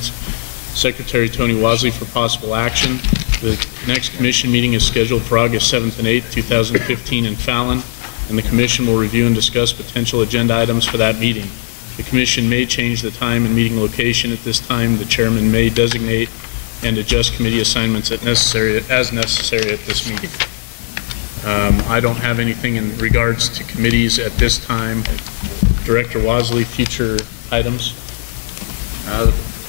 Secretary Tony Wasley for possible action. The next commission meeting is scheduled for August 7th and 8th, 2015 in Fallon, and the commission will review and discuss potential agenda items for that meeting. The commission may change the time and meeting location at this time. The chairman may designate and adjust committee assignments as necessary at this meeting. I don't have anything in regards to committees at this time. Director Wasley, future items?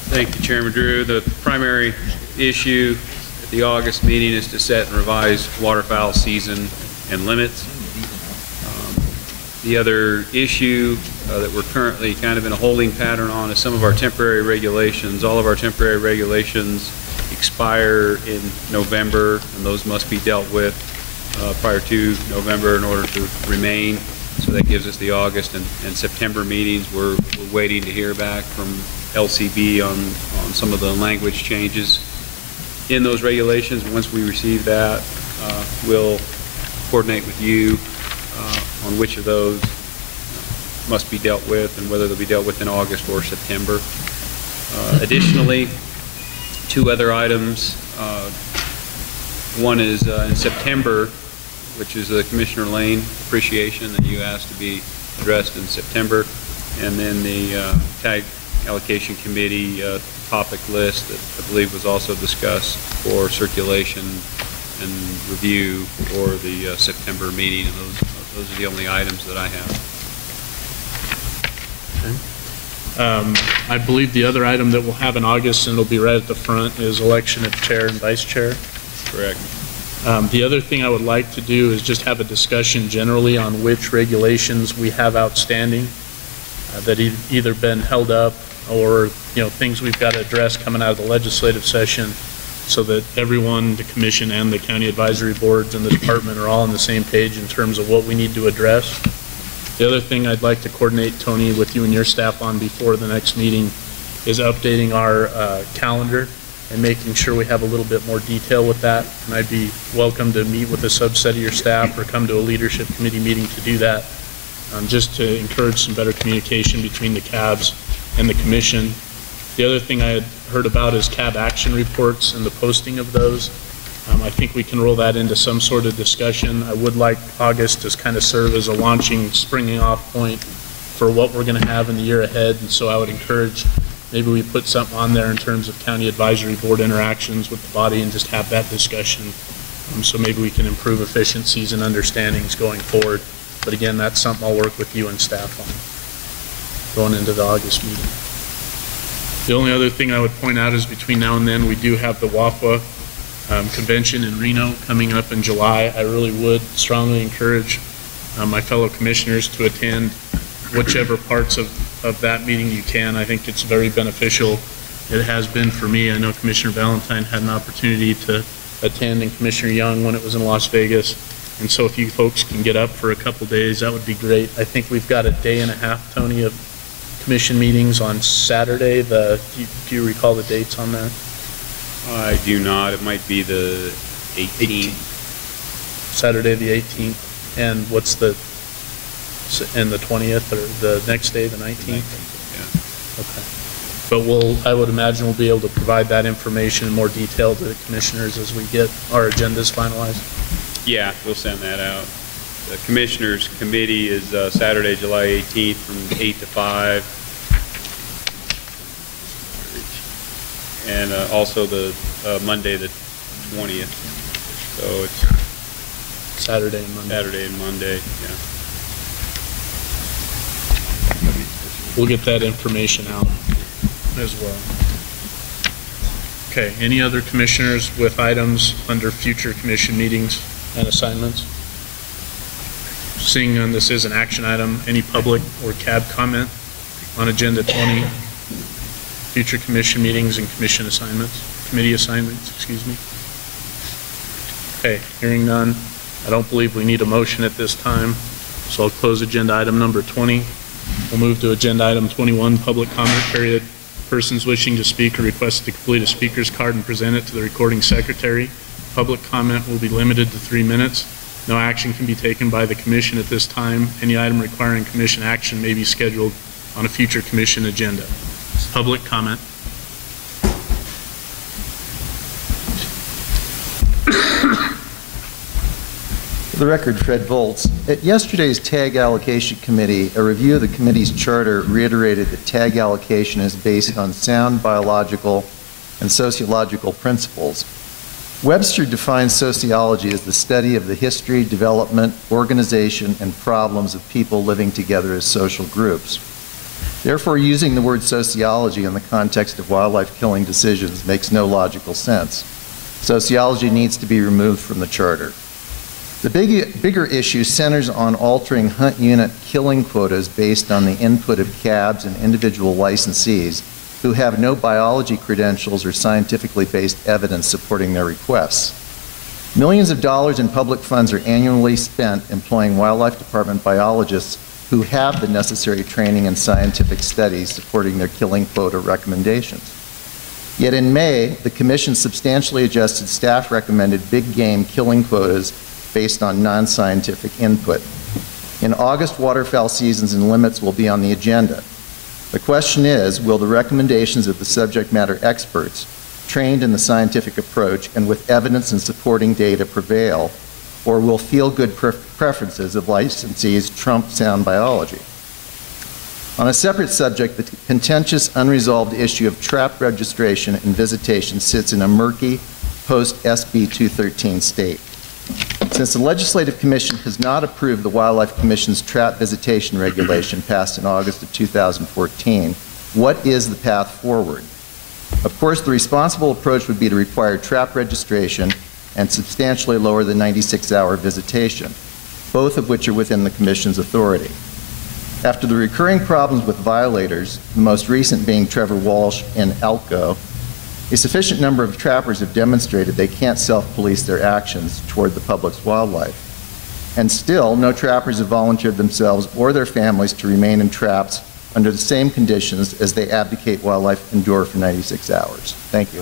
Thank you, Chairman Drew. The primary issue at the August meeting is to set and revise waterfowl season and limits. The other issue that we're currently kind of in a holding pattern on is some of our temporary regulations. All of our temporary regulations expire in November, and those must be dealt with prior to November in order to remain. So that gives us the August and September meetings. We're waiting to hear back from LCB on some of the language changes in those regulations. Once we receive that, we'll coordinate with you on which of those must be dealt with and whether they'll be dealt with in August or September. Additionally, two other items. One is in September, which is the Commissioner Lane appreciation that you asked to be addressed in September, and then the Tag Allocation Committee topic list that I believe was also discussed for circulation and review for the September meeting. And those are the only items that I have. Okay. I believe the other item that we'll have in August, and it'll be right at the front, is election of chair and vice chair. Correct. The other thing I would like to do is just have a discussion generally on which regulations we have outstanding that either been held up or things we've got to address coming out of the legislative session, so that everyone, the commission and the county advisory boards and the department are all on the same page in terms of what we need to address. The other thing I'd like to coordinate, Tony, with you and your staff on before the next meeting is updating our calendar and making sure we have a little bit more detail with that. And I'd be welcome to meet with a subset of your staff or come to a leadership committee meeting to do that, just to encourage some better communication between the CABs and the commission. The other thing I had heard about is CAB action reports and the posting of those. I think we can roll that into some sort of discussion. I would like August to kind of serve as a launching, springing off point for what we're going to have in the year ahead. And so I would encourage maybe we put something on there in terms of county advisory board interactions with the body and just have that discussion. So maybe we can improve efficiencies and understandings going forward. But again, that's something I'll work with you and staff on going into the August meeting. The only other thing I would point out is between now and then we do have the WAFWA convention in Reno coming up in July. I really would strongly encourage my fellow commissioners to attend whichever parts of that meeting you can. I think it's very beneficial. It has been for me. I know Commissioner Valentine had an opportunity to attend, and Commissioner Young when it was in Las Vegas. And so if you folks can get up for a couple days, that would be great. I think we've got a day and a half, Tony, of commission meetings on Saturday. Do you recall the dates on that? I do not. It might be the 18th. Saturday the 18th. And what's the 20th, or the next day, the 19th? Yeah. Okay. But I would imagine we'll be able to provide that information in more detail to the commissioners as we get our agendas finalized. Yeah, we'll send that out. The Commissioners Committee is Saturday, July 18th from 8 to 5. And also the Monday the 20th. So it's Saturday and Monday. Saturday and Monday, yeah. We'll get that information out as well. Okay, any other commissioners with items under future commission meetings and assignments? Seeing none, this is an action item. Any public or CAB comment on Agenda 20? Future commission meetings and commission assignments, committee assignments, excuse me. Okay, hearing none. I don't believe we need a motion at this time, so I'll close agenda item number 20. We'll move to agenda item 21, public comment period. Persons wishing to speak are requested to complete a speaker's card and present it to the recording secretary. Public comment will be limited to 3 minutes. No action can be taken by the commission at this time. Any item requiring commission action may be scheduled on a future commission agenda. Public comment. the record, Fred Volz. At yesterday's TAG Allocation Committee, a review of the committee's charter reiterated that TAG allocation is based on sound biological and sociological principles. Webster defines sociology as the study of the history, development, organization, and problems of people living together as social groups. Therefore, using the word sociology in the context of wildlife killing decisions makes no logical sense. Sociology needs to be removed from the charter. The bigger issue centers on altering hunt unit killing quotas based on the input of cabs and individual licensees who have no biology credentials or scientifically based evidence supporting their requests. Millions of dollars in public funds are annually spent employing wildlife department biologists who have the necessary training and scientific studies supporting their killing quota recommendations. Yet in May, the Commission substantially adjusted staff recommended big game killing quotas based on non-scientific input. In August, waterfowl seasons and limits will be on the agenda. The question is, will the recommendations of the subject matter experts, trained in the scientific approach and with evidence and supporting data prevail, or will feel-good preferences of licensees trump sound biology? On a separate subject, the contentious, unresolved issue of trap registration and visitation sits in a murky post-SB 213 state. Since the Legislative Commission has not approved the Wildlife Commission's trap visitation regulation passed in August of 2014, what is the path forward? Of course, the responsible approach would be to require trap registration and substantially lower the 96-hour visitation, both of which are within the Commission's authority. After the recurring problems with violators, the most recent being Trevor Walsh in Elko, a sufficient number of trappers have demonstrated they can't self-police their actions toward the public's wildlife. And still, no trappers have volunteered themselves or their families to remain in traps under the same conditions as they advocate wildlife endure for 96 hours. Thank you.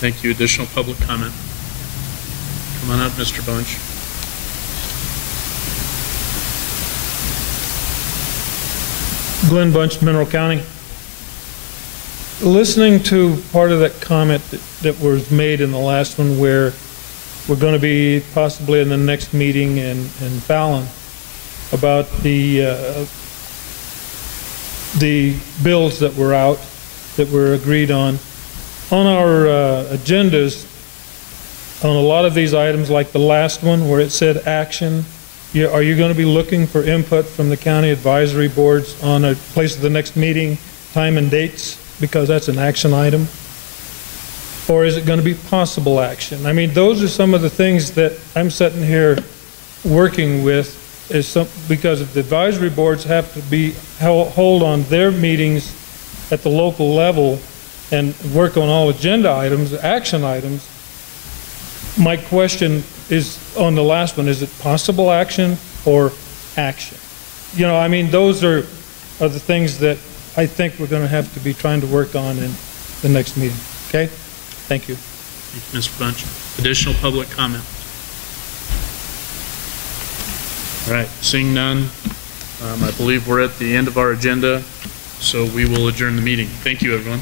Thank you. Additional public comment? Come on up, Mr. Bunch. Glenn Bunch, Mineral County. Listening to part of that comment that was made in the last one, where we're going to be possibly in the next meeting in Fallon about the bills that were out, that were agreed on our agendas, on a lot of these items, like the last one where it said action. Are you going to be looking for input from the county advisory boards on a place of the next meeting, time and dates, because that's an action item? Or is it going to be possible action? I mean, those are some of the things that I'm sitting here working with, because if the advisory boards have to be hold on their meetings at the local level and work on all agenda items, action items, my question is on the last one, is it possible action or action? You know, I mean, those are the things that I think we're going to have to be trying to work on in the next meeting. Okay? Thank you. Thank you, Mr. Bunch. Additional public comment? All right, seeing none, I believe we're at the end of our agenda, so we will adjourn the meeting. Thank you, everyone.